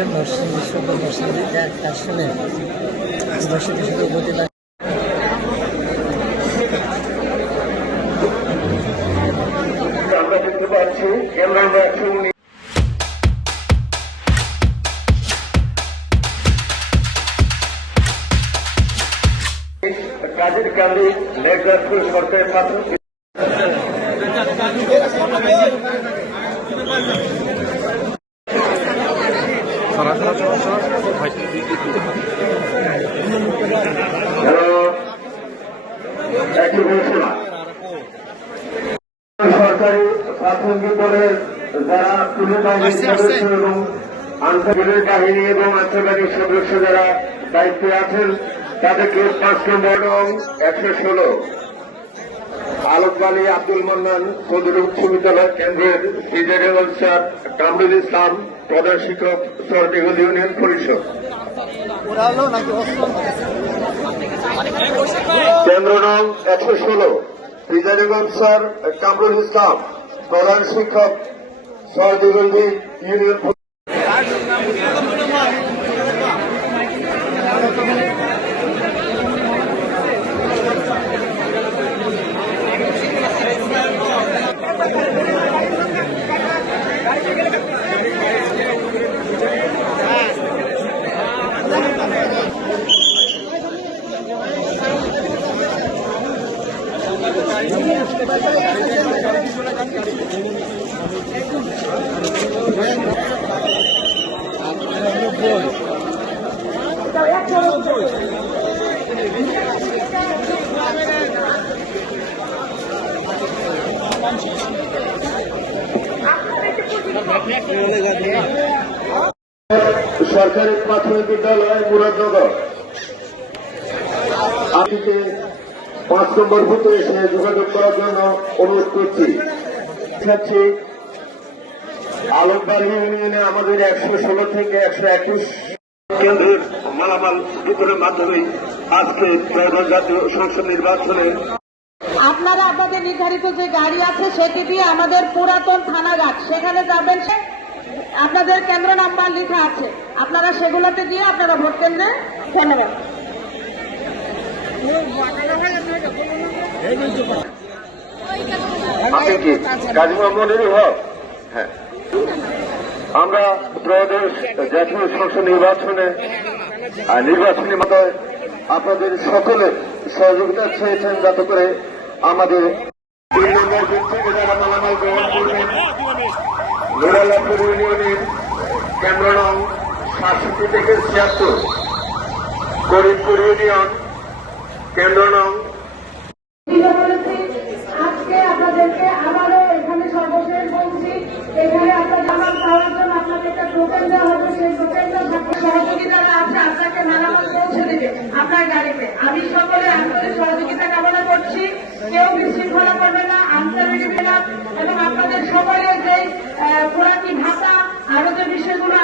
করছেন নরসিংদী সকল নরসিংদী যার কাজ শুনে নরসিংদী সকল উপজেলা আমরা দেখতে পাচ্ছি কাজের কান্দি নেটওয়ার্ক সরকারের প্রাথমিক সরকারি প্রাথমিক বিদ্যালয়ের যারা পুলিশ বাহিনীর সদস্য এবং আন্তর্জাতিক বাহিনী এবং আন্তর্জাতিক সদস্য যারা দায়িত্বে আছেন তাদেরকে 5 নম্বর এবং 116 আলোকবাণী আব্দুল মান্নান সদর উচ্চ বিদ্যালয় কেন্দ্রের প্রিজাইডিং অফিসার কামরুল ইসলাম প্রধান শিক্ষক সরদিগল ইউনিয়ন পরিষদ কেন্দ্র নং 116 প্রিজাইডিং অফিসার কামরুল ইসলাম প্রধান শিক্ষক সরদিগল ইউনিয়ন সরকারি প্রাথমিক বিদ্যালয় মুরাদনগর আপনিকে 5 নম্বর বুথে এসে যোগাযোগ করার জন্য অনুরোধ করছি। আলোকবাড়ি ইউনিয়নে আমাদের 116 থেকে 121 কেন্দ্রের মালামাল বিতরণের মাধ্যমে আজকে ত্রয়োদশ জাতীয় সংসদ নির্বাচনে আপনারা আপনাদের নির্ধারিত যে গাড়ি আছে সেটি দিয়ে আমাদের পুরাতন থানাঘাট সেখানে যাবেন, আপনাদের কেন্দ্র নাম্বার লেখা আছে, আপনারা সেগুলোতে গিয়ে আপনারা ভোট কেন্দ্রে। ধন্যবাদ। হ্যাঁ, আমরা ত্রয়োদশ জাতীয় সংসদ নির্বাচনে নির্বাচনী মাত্রায় আপনাদের সকলের সহযোগিতা চেয়েছেন যাতে করে আমাদের 3 নম্বর বুথ থেকে যারা মালামাল গ্রহণ করবেন নুরালাপুর ইউনিয়নের কেন্দ্র নং 67 থেকে 76 করিমপুর ইউনিয়ন কেন্দ্র নং আজকে আপনাদেরকে আবারও এখানে সর্বশেষ বলছি, এখানে আপনাদের আমার পাওয়ার জন্য আপনাকে একটা টোকেন দেওয়া হবে, সেই টোকেনটা সহযোগী যারা আছে আপনাকে মালামাল পৌঁছে দেবে আপনার গাড়িতে। আমি সকলে আপনাদের সহযোগিতা কামনা করছি, কেউ বিশৃঙ্খলা করবে না, আন্তরিক এবং আপনাদের সকলের যে খোরাকি ভাতা আরো যে বিষয়গুলো